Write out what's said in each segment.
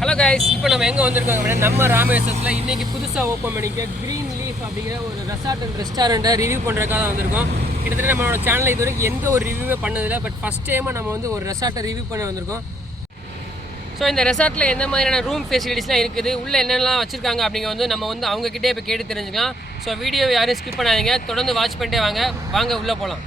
Hello guys, இப்போ நம்ம எங்கே வந்திருக்கோம் அப்படின்னா நம்ம ராமேஸ்வரத்தில் இன்றைக்கி புதுசாக ஓப்பன் பண்ணிக்க க்ரீன் லீஃப் அப்படிங்கிற ஒரு ரெசார்ட் அண்ட் ரெஸ்டாரண்ட்டை ரிவ்யூ பண்ணுறதுக்காக தான் வந்திருக்கோம். கிட்டத்தட்ட நம்மளோட சேனலில் இது வரைக்கும் எந்த ஒரு ரிவ்யூவே பண்ணதில்லை. பட் ஃபஸ்ட் டைமாக நம்ம வந்து ஒரு ரெசார்ட்டை ரிவ்யூ பண்ண வந்திருக்கோம். ஸோ இந்த ரெசார்ட்டில் எந்த மாதிரியான ரூம் ஃபெசிலிட்டிஸ்லாம் இருக்குது, உள்ளே என்னென்னலாம் வச்சுருக்காங்க அப்படிங்க வந்து நம்ம வந்து அவங்கக்கிட்டே இப்போ கேட்டு தெரிஞ்சுக்கலாம். ஸோ வீடியோ யாரும் ஸ்கிப் பண்ணாதீங்க, தொடர்ந்து வாட்ச் பண்ணிட்டே வாங்க உள்ளே போகலாம்.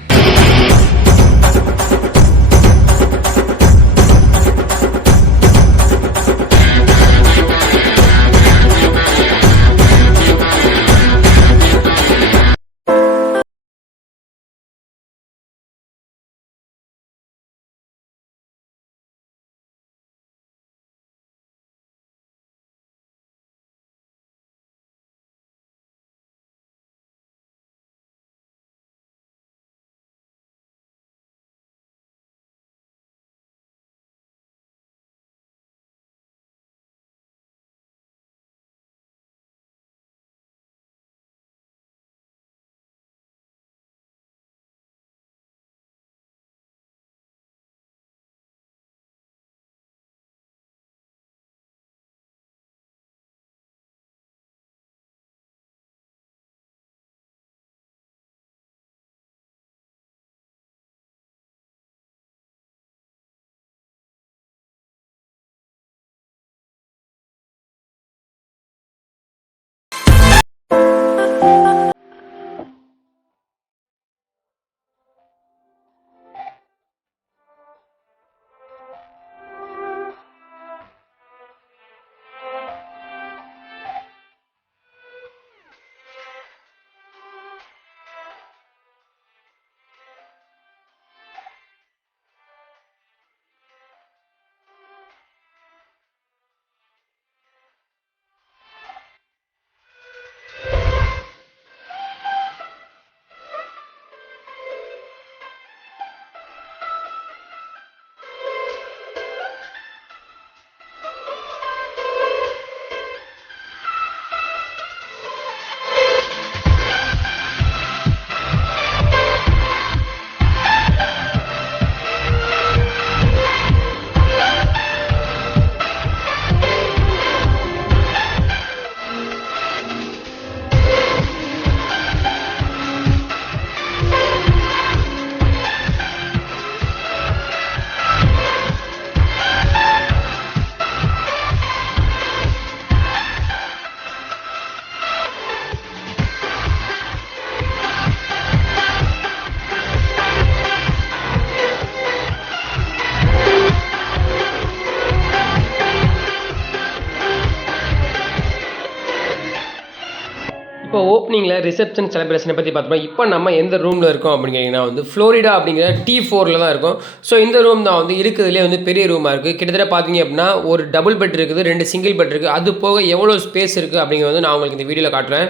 இப்போ ஓப்பனிங்கில் ரிசப்ஷன் செலிப்ரேஷனை பற்றி பார்த்தோம்னா இப்போ நம்ம எந்த ரூமில் இருக்கோம் அப்படிங்கிறீங்கன்னா வந்து ஃப்ளோரிடா அப்படிங்கிற T4 தான் இருக்கும். ஸோ இந்த ரூம் தான் வந்து இருக்கிறதுலே வந்து பெரிய ரூமாக இருக்குது. கிட்டத்தட்ட பார்த்தீங்க அப்படின்னா ஒரு டபுள் பெட் இருக்குது, 2 சிங்கிள் பெட் இருக்குது. அது போக எவ்வளோ ஸ்பேஸ் இருக்குது அப்படிங்கிறது வந்து நான் உங்களுக்கு இந்த வீடியோவில் காட்டுறேன்.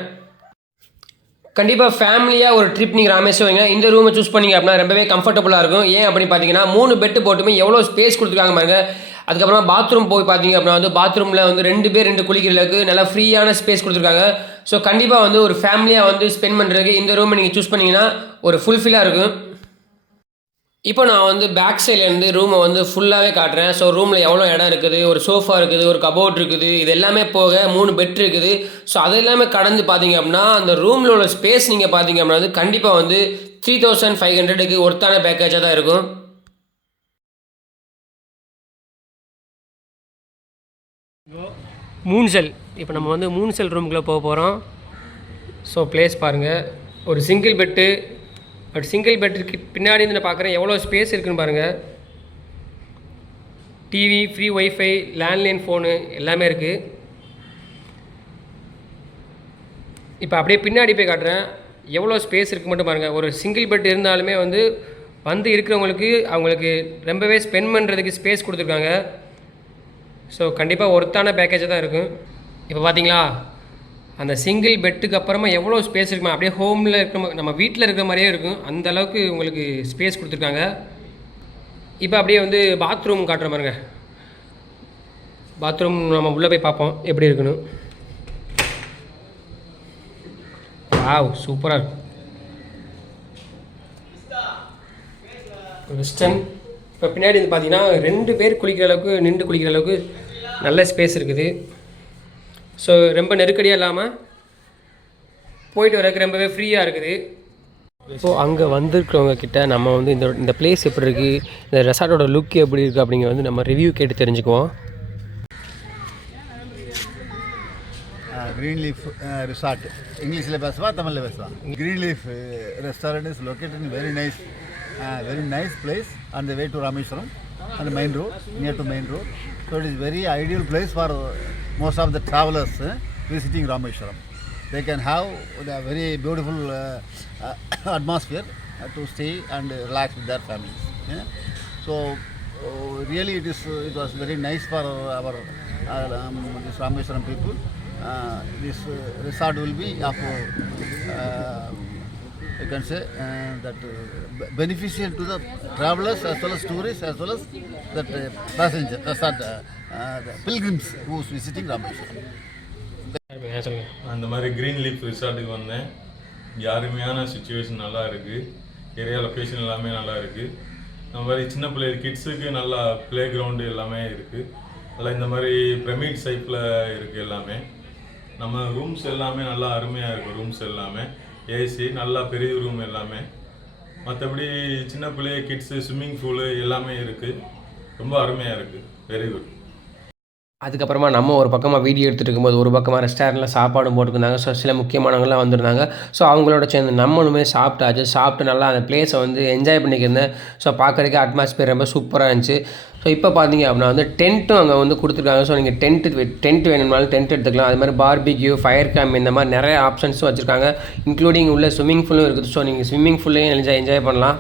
கண்டிப்பாக ஃபேமிலியாக ஒரு ட்ரிப் நீங்கள் ராமேஸ்வரம் இந்த ரூமை சூஸ் பண்ணிங்க அப்படின்னா ரொம்பவே கம்ஃபர்டபுளாக இருக்கும். ஏன் அப்படின்னு பார்த்தீங்கன்னா 3 பெட்டு போட்டுமே எவ்வளோ ஸ்பேஸ் கொடுத்துருக்காங்க பாருங்க. அதுக்கப்புறமா பாத்ரூம் போய் பார்த்தீங்க அப்படின்னா வந்து பாத்ரூமில் வந்து 2 பேர் 2 குளிக்கிறதுக்கு நல்லா ஃப்ரீயான ஸ்பேஸ் கொடுத்துருக்காங்க. ஸோ கண்டிப்பாக வந்து ஒரு ஃபேமிலியாக வந்து ஸ்பெண்ட் பண்ணுறதுக்கு இந்த ரூமை நீங்கள் சூஸ் பண்ணிங்கன்னா ஒரு ஃபுல்ஃபில்லாக இருக்கும். இப்போ நான் வந்து பேக் சைட்லேருந்து ரூமை வந்து ஃபுல்லாகவே காட்டுறேன். ஸோ ரூமில் எவ்வளோ இடம் இருக்குது, ஒரு சோஃபா இருக்குது, ஒரு கபோர்ட் இருக்குது, இது எல்லாமே போக 3 பெட் இருக்குது. ஸோ அது எல்லாமே கடந்து பார்த்தீங்க அப்படின்னா அந்த ரூமில் உள்ள ஸ்பேஸ் நீங்கள் பார்த்தீங்க அப்படின்னா வந்து கண்டிப்பாக வந்து 3500க்கு ஒர்த்தான பேக்கேஜாக தான் இருக்கும். மூன்செல், இப்போ நம்ம வந்து மூன்செல் ரூமுக்குள்ளே போக போகிறோம். ஸோ பிளேஸ் பாருங்கள், ஒரு சிங்கிள் பெட்டு. பட் சிங்கிள் பெட்டுக்கு பின்னாடி வந்து நான் பார்க்குறேன் எவ்வளோ ஸ்பேஸ் இருக்குதுன்னு பாருங்கள். TV, free wifi, landline phone எல்லாமே இருக்குது. இப்போ அப்படியே பின்னாடி போய் காட்டுறேன் எவ்வளோ ஸ்பேஸ் இருக்குது மட்டும் பாருங்கள். ஒரு சிங்கிள் பெட் இருந்தாலுமே வந்து இருக்கிறவங்களுக்கு அவங்களுக்கு ரொம்பவே ஸ்பெண்ட் பண்ணுறதுக்கு ஸ்பேஸ் கொடுத்துருக்காங்க. ஸோ கண்டிப்பாக ஒர்த்தான பேக்கேஜாக தான் இருக்கும். இப்போ பார்த்தீங்களா அந்த சிங்கிள் பெட்டுக்கு அப்புறமா எவ்வளோ ஸ்பேஸ் இருக்குமா, அப்படியே ஹோமில் இருக்கிற நம்ம வீட்டில் இருக்கிற மாதிரியே இருக்கும். அந்த அளவுக்கு உங்களுக்கு ஸ்பேஸ் கொடுத்துருக்காங்க. இப்போ அப்படியே வந்து பாத்ரூம் காட்டுற பாருங்க. பாத்ரூம் நம்ம உள்ளே போய் பார்ப்போம் எப்படி இருக்குன்னு. வாவ், சூப்பராக இருக்கும். வெஸ்டர்ன். இப்போ பின்னாடி வந்து பார்த்தீங்கன்னா 2 பேர் குளிக்கிற அளவுக்கு, நின்று குளிக்கிற அளவுக்கு நல்ல ஸ்பேஸ் இருக்குது. ஸோ ரொம்ப நெருக்கடியாக இல்லாமல் போயிட்டு வரதுக்கு ரொம்பவே ஃப்ரீயாக இருக்குது. ஸோ அங்கே வந்திருக்கிறவங்க கிட்ட நம்ம வந்து இந்த பிளேஸ் எப்படி இருக்குது, இந்த ரெசார்ட்டோட லுக் எப்படி இருக்குது அப்படிங்கிற வந்து நம்ம ரிவ்யூ கேட்டு தெரிஞ்சுக்குவோம். Greenleaf Resort. English le pesva, Tamil le pesva. Greenleaf restaurant is located in very nice place on the way to Rameshwaram, on the main road, near to main road. So it is very ideal place for most of the travelers visiting Rameshwaram. They can have a very beautiful atmosphere to stay and relax with their families. So really it was very nice for our this Rameshwaram people. This resort will be of you can say that beneficial to the travelers as well as tourists as well as that passengers, the pilgrims who is visiting Rameshwaram. அந்த மாதிரி green leaf ரிசார்ட்டுக்கு வந்தேன். இங்கே அருமையான situation நல்லா இருக்குது. Area location எல்லாமே நல்லா இருக்குது. இந்த மாதிரி சின்ன பிள்ளைகள் கிட்ஸுக்கு நல்லா ப்ளே கிரவுண்டு எல்லாமே இருக்குது. அதில் இந்த மாதிரி பிரமிட் டைப்பில் இருக்குது எல்லாமே. நம்ம ரூம்ஸ் எல்லாமே நல்லா அருமையாக இருக்குது. ரூம்ஸ் எல்லாமே ஏசி, நல்லா பெரிய ரூம் எல்லாமே. மற்றபடி சின்ன பிள்ளை கிட்ஸு ஸ்விம்மிங் பூலு எல்லாமே இருக்குது. ரொம்ப அருமையாக இருக்குது. Very good. அதுக்கப்புறமா நம்ம ஒரு பக்கமாக வீடியோ எடுத்துகிட்டு இருக்கும்போது ஒரு பக்கமாக ரெஸ்டாரண்ட்டில் சாப்பாடும் போட்டுருந்தாங்க. ஸோ சில முக்கியமானவங்களாம் வந்திருந்தாங்க. ஸோ அவங்களோட சேர்ந்து நம்மளுமே சாப்பிட்டு நல்லா அந்த பிளேஸை வந்து என்ஜாய் பண்ணிக்கிருந்தேன். ஸோ பார்க்குறதுக்கு அட்மாஸ்பியர் ரொம்ப சூப்பராக இருந்துச்சு. ஸோ இப்போ பார்த்தீங்க அப்படின்னா வந்து டென்ட்டும் அங்கே வந்து கொடுத்துருக்காங்க. ஸோ நீங்கள் டென்ட் வேணும்னாலும் டென்ட் எடுத்துக்கலாம். அது மாதிரி பார்பிக்யூ, ஃபயர் கேம்ப் இந்த மாதிரி நிறைய ஆப்ஷன்ஸும் வச்சுருக்காங்க. இன்க்ளூடிங் உள்ள ஸ்விம்மிங் பூலும் இருக்குது. ஸோ நீங்கள் ஸ்விம்மிங் பூல்லையும் என்ஜாய் பண்ணலாம்.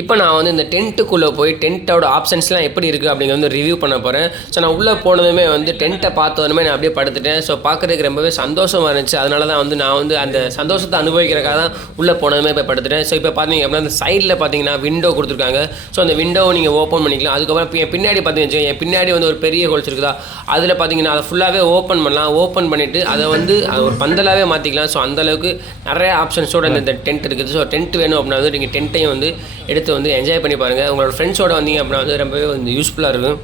இப்போ நான் வந்து இந்த டென்ட்டுக்குள்ளே போய் டென்ட்டோட ஆப்ஷன்ஸ்லாம் எப்படி இருக்குது அப்படிங்கிற வந்து ரிவ்யூ பண்ண போகிறேன். ஸோ நான் உள்ளே போனதுமே வந்து டென்ட்டை பார்த்ததுமே நான் அப்படியே படுத்துட்டேன். ஸோ பார்க்குறதுக்கு ரொம்பவே சந்தோஷமாக இருந்துச்சு. அதனால தான் வந்து நான் வந்து அந்த சந்தோஷத்தை அனுபவிக்கிறக்காக தான் உள்ளே போனதுமே போய் படுத்துட்டேன். ஸோ இப்போ பார்த்தீங்க அப்படின்னா அந்த சைடில் பார்த்தீங்கன்னா விண்டோ கொடுத்துருக்காங்க. ஸோ அந்த விண்டோவை நீங்கள் ஓப்பன் பண்ணிக்கலாம். அதுக்கப்புறம் என் பின்னாடி பார்த்தீங்கன்னா என் பின்னாடி வந்து ஒரு பெரிய ஹோல்ஸ் இருக்குதா, அதில் பார்த்தீங்கன்னா அதை ஃபுல்லாகவே ஓப்பன் பண்ணலாம். ஓப்பன் பண்ணிவிட்டு அதை வந்து ஒரு பந்தலாகவே மாற்றிக்கலாம். ஸோ அந்தளவுக்கு நிறைய ஆப்ஷன்ஸோடு இந்த டென்ட் இருக்குது. ஸோ டென்ட் வேணும் அப்படின்னா வந்து நீங்கள் டென்ட்டையும் வந்து எடுத்து வந்து என்ஜாய் பண்ணி பாருங்கள். உங்களோட ஃப்ரெண்ட்ஸோடு வந்தீங்க அப்படின்னா வந்து ரொம்பவே வந்து யூஸ்ஃபுல்லாக இருக்கும்.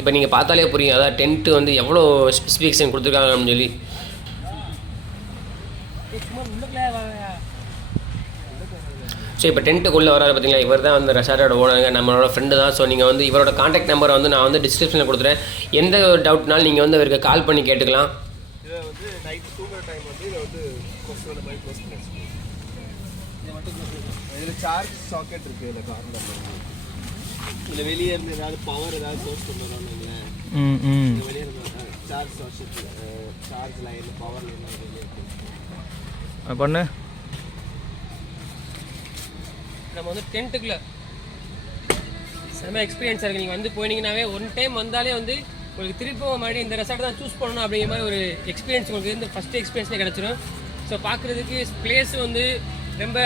இப்போ நீங்கள் பார்த்தாலே புரியும் அதாவது டென்ட்டு வந்து எவ்வளோ ஸ்பெசிஃபிகேஷன் கொடுத்துருக்காங்க அப்படின்னு சொல்லி. ஸோ இப்போ டென்ட்டுக்குள்ளே வராது பார்த்தீங்களா, இவர் தான் வந்து ரெசார்ட்டோட ஓனருங்க, நம்மளோட ஃப்ரெண்டு தான். ஸோ நீங்கள் வந்து இவரோட காண்டாக்ட் நம்பரை வந்து நான் வந்து டிஸ்கிரிப்ஷனில் கொடுத்துறேன். எந்த டவுட்னாலும் நீங்கள் வந்து அவருக்கு கால் பண்ணி கேட்டுக்கலாம். இதை வந்து நைட் தூங்குற டைம் வந்து இதை வந்து கொஸ்டின் மாதிரி க்ளோஸ் பண்ணி இதில் சார்ஜ் சாக்கெட் இருக்குது. இதில் கார்னர் இதில் வெளியே இருந்து ஏதாவது பவர் ஏதாவது சோர்ஸ் பண்ணுறோம்னு வைங்களேன். வெளியே இருந்து charge socket, charge line, power line வெளியே இருக்குது. பண்ணு நம்ம வந்து டென்ட்டுக்குள்ளே செம்ம எக்ஸ்பீரியன்ஸாக இருக்குது. நீங்கள் வந்து போனீங்கன்னாவே ஒன் டைம் வந்தாலே வந்து உங்களுக்கு திருப்பவும் மறுபடியும் இந்த ரெசார்ட் தான் சூஸ் பண்ணணும் அப்படிங்கிற மாதிரி ஒரு எக்ஸ்பீரியன்ஸ் உங்களுக்கு இந்த ஃபஸ்ட்டு எக்ஸ்பீரியன்ஸே கிடச்சிடும். ஸோ பார்க்குறதுக்கு பிளேஸ் வந்து ரொம்ப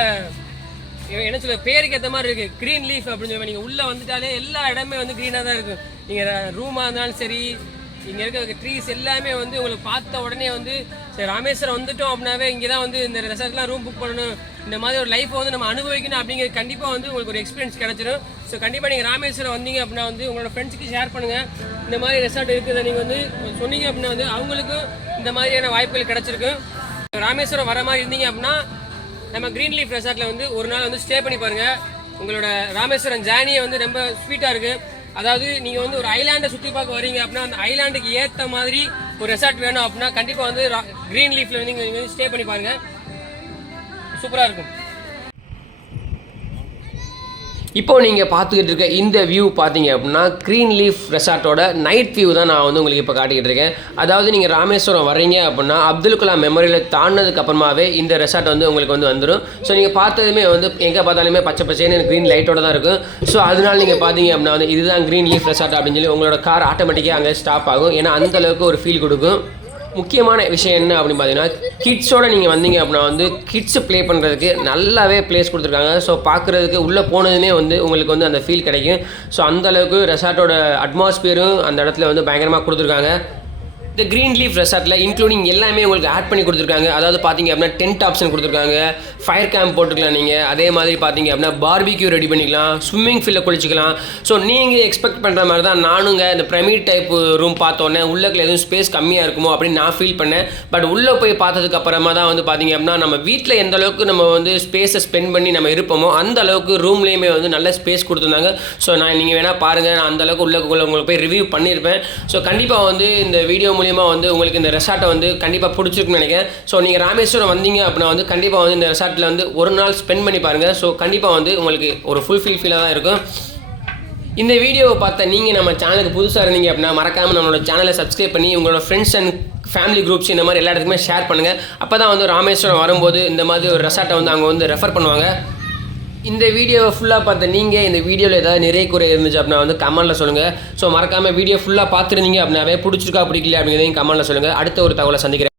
என்ன சொல்ல பேருக்கு ஏற்ற மாதிரி இருக்குது. க்ரீன் லீஃப் அப்படின்னு சொல்லி நீங்கள் உள்ளே வந்துட்டாலே எல்லா இடமே வந்து க்ரீனாக தான் இருக்கும். நீங்கள் ரூமாக இருந்தாலும் சரி, இங்கே இருக்க ட்ரீஸ் எல்லாமே வந்து உங்களுக்கு பார்த்த உடனே வந்து சரி ராமேஸ்வரம் வந்துட்டோம் அப்படின்னாவே இங்கே தான் வந்து இந்த ரெசார்ட்லாம் ரூம் புக் பண்ணணும், இந்த மாதிரி ஒரு லைஃப்பை வந்து நம்ம அனுபவிக்கணும் அப்படிங்கிறது கண்டிப்பாக வந்து உங்களுக்கு ஒரு எக்ஸ்பீரியன்ஸ் கிடச்சிடும். ஸோ கண்டிப்பாக நீங்கள் ராமேஸ்வரம் வந்தீங்க அப்படின்னா வந்து உங்களோட ஃப்ரெண்ட்ஸுக்கு ஷேர் பண்ணுங்கள். இந்த மாதிரி ரெசார்ட் இருக்குதை நீங்கள் வந்து சொன்னீங்க அப்படின்னா வந்து அவங்களுக்கும் இந்த மாதிரியான வாய்ப்புகள் கிடச்சிருக்கும். ராமேஸ்வரம் வர மாதிரி இருந்தீங்க அப்படின்னா நம்ம க்ரீன் லீஃப் ரெசார்ட்டில் வந்து ஒரு நாள் வந்து ஸ்டே பண்ணி பாருங்கள். உங்களோட ராமேஸ்வரம் ஜேர்னியை வந்து ரொம்ப ஸ்வீட்டாக இருக்குது. அதாவது நீங்கள் வந்து ஒரு ஐலாண்டை சுற்றி பார்க்க வரீங்க அப்படின்னா அந்த ஐலாண்டுக்கு ஏற்ற மாதிரி ஒரு ரெசார்ட் வேணும் அப்படின்னா கண்டிப்பாக வந்து க்ரீன் லீஃபில் வந்து நீங்கள் வந்து ஸ்டே பண்ணி பாருங்கள். சூப்பராக இருக்கும். இப்போ நீங்கள் பார்த்துக்கிட்டு இருக்க இந்த வியூ பார்த்தீங்க அப்படின்னா க்ரீன் லீஃப் ரெசார்ட்டோட நைட் வியூ தான் நான் வந்து உங்களுக்கு இப்போ காட்டிக்கிட்டு இருக்கேன். அதாவது நீங்கள் ராமேஸ்வரம் வரீங்க அப்படின்னா அப்துல் கலாம் மெமோரியல் தாண்டினதுக்கு அப்புறமாவே இந்த ரெசார்ட் வந்து உங்களுக்கு வந்து வந்துடும். ஸோ நீங்கள் பார்த்ததுமே வந்து எங்கே பார்த்தாலுமே பச்சை பச்சைன்னு க்ரீன் லைட்டோட தான் இருக்கும். ஸோ அதனால நீங்கள் பார்த்தீங்க அப்படின்னா வந்து இதுதான் க்ரீன் லீஃப் ரெசார்ட் அப்படின்னு சொல்லி உங்களோட கார் ஆட்டோமேட்டிக்காக அங்கே ஸ்டாப் ஆகும். ஏன்னா அந்தளவுக்கு ஒரு ஃபீல் கொடுக்கும். முக்கியமான விஷயம் என்ன அப்படின்னு பார்த்தீங்கன்னா கிட்ஸோடு நீங்கள் வந்தீங்க அப்படின்னா வந்து கிட்ஸு ப்ளே பண்ணுறதுக்கு நல்லாவே ப்ளேஸ் கொடுத்துருக்காங்க. ஸோ பார்க்குறதுக்கு உள்ளே போனதுமே வந்து உங்களுக்கு வந்து அந்த ஃபீல் கிடைக்கும். ஸோ அந்தளவுக்கு ரெசார்ட்டோட அட்மாஸ்பியரும் அந்த இடத்துல வந்து பயங்கரமாக கொடுத்துருக்காங்க. இந்த க்ரீன் லீஃப் ரெசார்ட்டில் இன்க்ளூடிங் எல்லாமே உங்களுக்கு ஆட் பண்ணி கொடுத்துருக்காங்க. அதாவது பார்த்தீங்க அப்படின்னா டென்ட் ஆப்ஷன் கொடுத்துருக்காங்க, ஃபயர் கேம்ப் போட்டுக்கலாம் நீங்கள். அதே மாதிரி பார்த்தீங்க அப்படின்னா பார்பிக்யூ ரெடி பண்ணிக்கலாம், ஸ்விம்மிங் ஃபீல்டில் குளிச்சிக்கலாம். ஸோ நீங்கள் எக்ஸ்பெக்ட் பண்ணுற மாதிரி தான் நானுங்க இந்த பிரமிட் டைப் ரூம் பார்த்தோன்னே உள்ளக்குள்ள எதுவும் ஸ்பேஸ் கம்மியாக இருக்குமோ அப்படின்னு நான் ஃபீல் பண்ணேன். பட் உள்ளே போய் பார்த்ததுக்கு அப்புறமா தான் வந்து பார்த்தீங்க அப்படின்னா நம்ம வீட்டில் எந்த அளவுக்கு நம்ம வந்து ஸ்பேஸை ஸ்பெண்ட் பண்ணி நம்ம இருப்போமோ அந்த அளவுக்கு ரூம்லேயுமே வந்து நல்ல ஸ்பேஸ் கொடுத்துருந்தாங்க. ஸோ நீங்கள் வேணால் பாருங்கள், நான் அந்தளவுக்கு உங்களுக்கு போய் ரிவ்யூ பண்ணியிருப்பேன். ஸோ கண்டிப்பாக வந்து இந்த வீடியோ மூலியமாக வந்து உங்களுக்கு இந்த ரெசார்ட்டை வந்து கண்டிப்பாக பிடிச்சிருக்குன்னு நினைக்கிறேன். ஸோ நீங்கள் ராமேஸ்வரம் வந்தீங்க அப்படின்னா வந்து கண்டிப்பாக வந்து இந்த ரெசார்ட்டில் வந்து ஒரு நாள் ஸ்பெண்ட் பண்ணி பாருங்கள். ஸோ கண்டிப்பாக வந்து உங்களுக்கு ஒரு ஃபீலாக தான் இருக்கும். இந்த வீடியோவை பார்த்த நீங்கள் நம்ம சேனலுக்கு புதுசாக இருந்தீங்க அப்படின்னா மறக்காமல் நம்மளோட சேனலை சப்ஸ்கிரைப் பண்ணி உங்களோட ஃப்ரெண்ட்ஸ் அண்ட் ஃபேமிலி குரூப்ஸ் இந்த மாதிரி எல்லா இடத்துக்குமே ஷேர் பண்ணுங்கள். அப்போ தான் வந்து ராமேஸ்வரம் வரும்போது இந்த மாதிரி ஒரு ரெசார்ட்டை வந்து அவங்க வந்து ரெஃபர் பண்ணுவாங்க. இந்த வீடியோவை ஃபுல்லாக பார்த்த நீங்கள் இந்த வீடியோவில் ஏதாவது நிறைய குறை இருந்துச்சு அப்படின்னா வந்து கமெண்ட்டில் சொல்லுங்கள். ஸோ மறக்காமல் வீடியோ ஃபுல்லாக பார்த்துருந்தீங்க அப்படின்னாவே பிடிச்சிருக்கா பிடிக்கல அப்படிங்கிறதையும் கமெண்ட்டில் சொல்லுங்கள். அடுத்த ஒரு தகவலை சந்திக்கிறேன்.